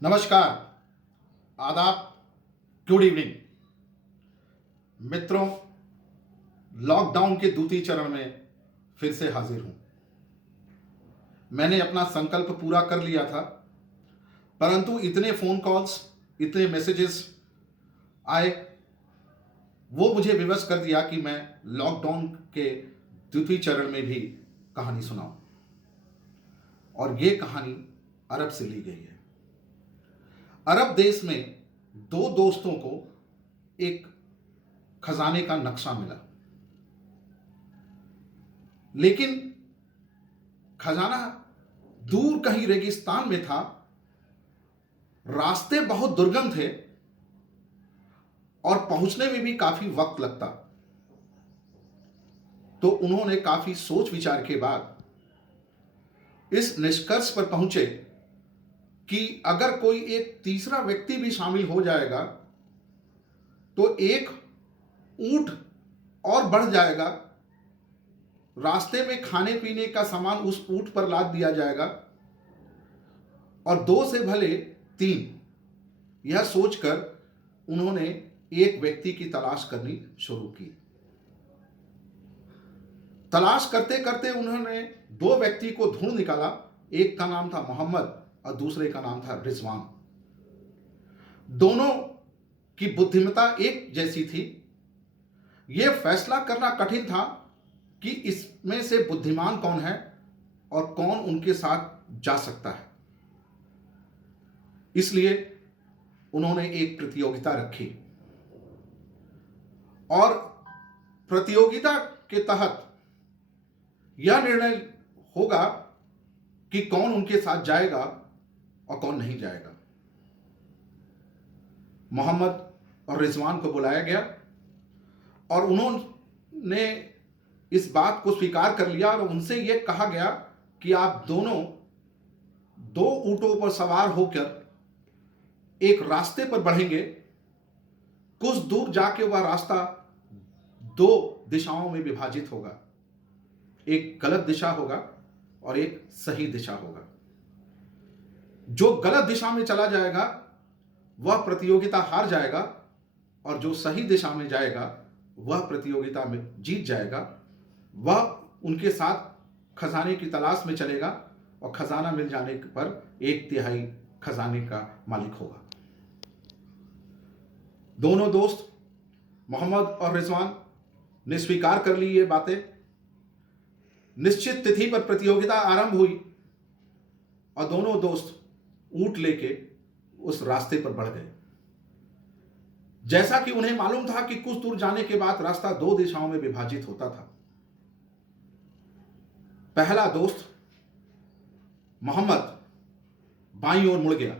नमस्कार, आदाब, good evening. मित्रों, लॉकडाउन के द्वितीय चरण में फिर से हाजिर हूं। मैंने अपना संकल्प पूरा कर लिया था, परंतु इतने फोन कॉल्स, इतने मैसेजेस आए, वो मुझे विवश कर दिया कि मैं लॉकडाउन के द्वितीय चरण में भी कहानी सुनाऊं। और ये कहानी अरब से ली गई है। अरब देश में दो दोस्तों को एक खजाने का नक्शा मिला, लेकिन खजाना दूर कहीं रेगिस्तान में था। रास्ते बहुत दुर्गम थे और पहुंचने में भी काफी वक्त लगता। तो उन्होंने काफी सोच विचार के बाद इस निष्कर्ष पर पहुंचे कि अगर कोई एक तीसरा व्यक्ति भी शामिल हो जाएगा तो एक ऊंट और बढ़ जाएगा। रास्ते में खाने पीने का सामान उस ऊंट पर लाद दिया जाएगा और दो से भले तीन। यह सोचकर उन्होंने एक व्यक्ति की तलाश करनी शुरू की। तलाश करते करते उन्होंने दो व्यक्ति को ढूंढ निकाला। एक का नाम था मोहम्मद और दूसरे का नाम था रिजवान। दोनों की बुद्धिमत्ता एक जैसी थी। यह फैसला करना कठिन था कि इसमें से बुद्धिमान कौन है और कौन उनके साथ जा सकता है। इसलिए उन्होंने एक प्रतियोगिता रखी और प्रतियोगिता के तहत यह निर्णय होगा कि कौन उनके साथ जाएगा और कौन नहीं जाएगा। मोहम्मद और रिजवान को बुलाया गया और उन्होंने इस बात को स्वीकार कर लिया और उनसे यह कहा गया कि आप दोनों दो ऊंटों पर सवार होकर एक रास्ते पर बढ़ेंगे। कुछ दूर जाके वह रास्ता दो दिशाओं में विभाजित होगा। एक गलत दिशा होगा और एक सही दिशा होगा। जो गलत दिशा में चला जाएगा वह प्रतियोगिता हार जाएगा और जो सही दिशा में जाएगा वह प्रतियोगिता में जीत जाएगा। वह उनके साथ खजाने की तलाश में चलेगा और खजाना मिल जाने पर एक तिहाई खजाने का मालिक होगा। दोनों दोस्त मोहम्मद और रिजवान ने स्वीकार कर ली ये बातें। निश्चित तिथि पर प्रतियोगिता आरंभ हुई और दोनों दोस्त ऊंट लेके उस रास्ते पर बढ़ गए। जैसा कि उन्हें मालूम था कि कुछ दूर जाने के बाद रास्ता दो दिशाओं में विभाजित होता था। पहला दोस्त मोहम्मद बाईं ओर मुड़ गया।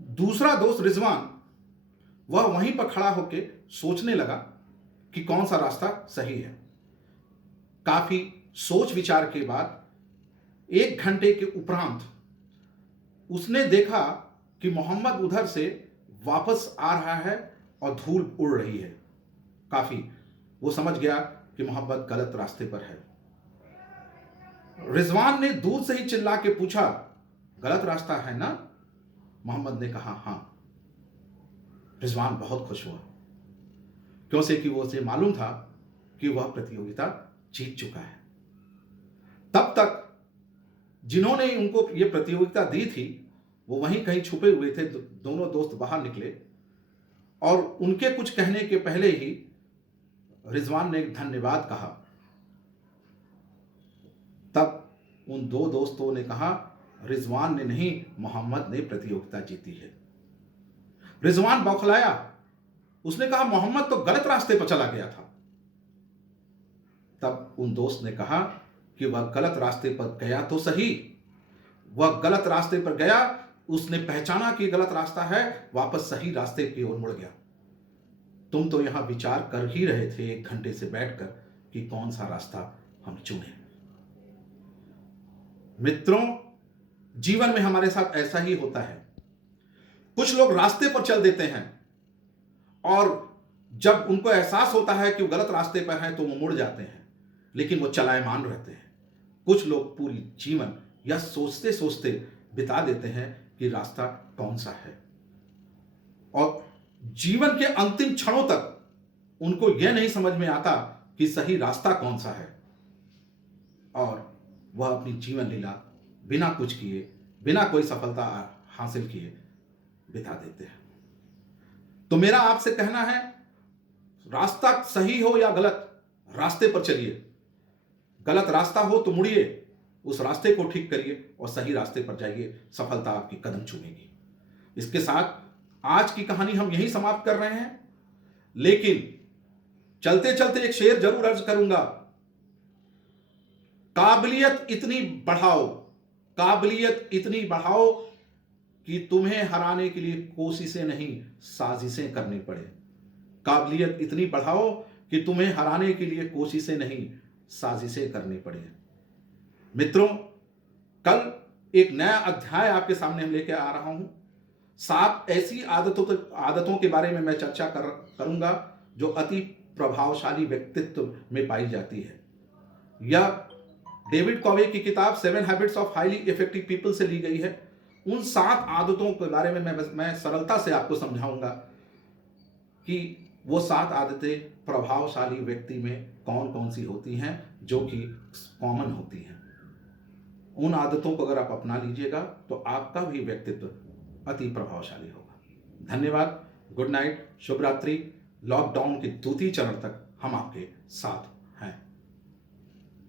दूसरा दोस्त रिजवान वह वहीं पर खड़ा होकर सोचने लगा कि कौन सा रास्ता सही है। काफी सोच विचार के बाद 1 घंटे के उपरांत उसने देखा कि मोहम्मद उधर से वापस आ रहा है और धूल उड़ रही है। काफी वो समझ गया कि मोहम्मद गलत रास्ते पर है। रिजवान ने दूर से ही चिल्ला के पूछा, गलत रास्ता है ना? मोहम्मद ने कहा हां। रिजवान बहुत खुश हुआ, क्योंकि कि वो उसे मालूम था कि वह प्रतियोगिता जीत चुका है। तब तक जिन्होंने उनको ये प्रतियोगिता दी थी वो वहीं कहीं छुपे हुए थे। दोनों दोस्त बाहर निकले और उनके कुछ कहने के पहले ही रिजवान ने धन्यवाद कहा। तब उन दो दोस्तों ने कहा, रिजवान ने नहीं, मोहम्मद ने प्रतियोगिता जीती है। रिजवान बौखलाया। उसने कहा, मोहम्मद तो गलत रास्ते पर चला गया था। तब उन दोस्त ने कहा कि वह गलत रास्ते पर गया तो सही, वह गलत रास्ते पर गया, उसने पहचाना कि गलत रास्ता है, वापस सही रास्ते की ओर मुड़ गया। तुम तो यहां विचार कर ही रहे थे 1 घंटे से बैठकर कि कौन सा रास्ता हम चुने। मित्रों, जीवन में हमारे साथ ऐसा ही होता है। कुछ लोग रास्ते पर चल देते हैं और जब उनको एहसास होता है कि वो गलत रास्ते पर हैं तो वो मुड़ जाते हैं, लेकिन वो चलायमान रहते हैं। कुछ लोग पूरी जीवन यह सोचते सोचते बिता देते हैं कि रास्ता कौन सा है, और जीवन के अंतिम क्षणों तक उनको यह नहीं समझ में आता कि सही रास्ता कौन सा है, और वह अपनी जीवन लीला बिना कुछ किए, बिना कोई सफलता हासिल किए बिता देते हैं। तो मेरा आपसे कहना है, रास्ता सही हो या गलत, रास्ते पर चलिए। गलत रास्ता हो तो मुड़िए, उस रास्ते को ठीक करिए और सही रास्ते पर जाइए, सफलता आपकी कदम चूमेगी। इसके साथ आज की कहानी हम यहीं समाप्त कर रहे हैं, लेकिन चलते चलते एक शेर जरूर अर्ज करूंगा। काबिलियत इतनी बढ़ाओ, काबिलियत इतनी बढ़ाओ कि तुम्हें हराने के लिए कोशिशें नहीं, साजिशें करनी पड़े। काबिलियत इतनी बढ़ाओ कि तुम्हें हराने के लिए कोशिशें नहीं, साजिशें करनी पड़े। मित्रों, कल एक नया अध्याय आपके सामने हम लेकर आ रहा हूं। 7 ऐसी आदतों के बारे में मैं चर्चा करूंगा जो अति प्रभावशाली व्यक्तित्व में पाई जाती है। यह डेविड कॉवे की किताब 7 habits of highly effective people से ली गई है। उन 7 आदतों के बारे में मैं सरलता से आपको समझाऊंगा कि वो 7 आदतें प्रभावशाली व्यक्ति में कौन कौन सी होती हैं, जो कि कॉमन होती हैं। उन आदतों को अगर आप अपना लीजिएगा तो आपका भी व्यक्तित्व अति प्रभावशाली होगा। धन्यवाद, गुड नाइट, शुभ रात्रि। लॉकडाउन के 2-3 चरण तक हम आपके साथ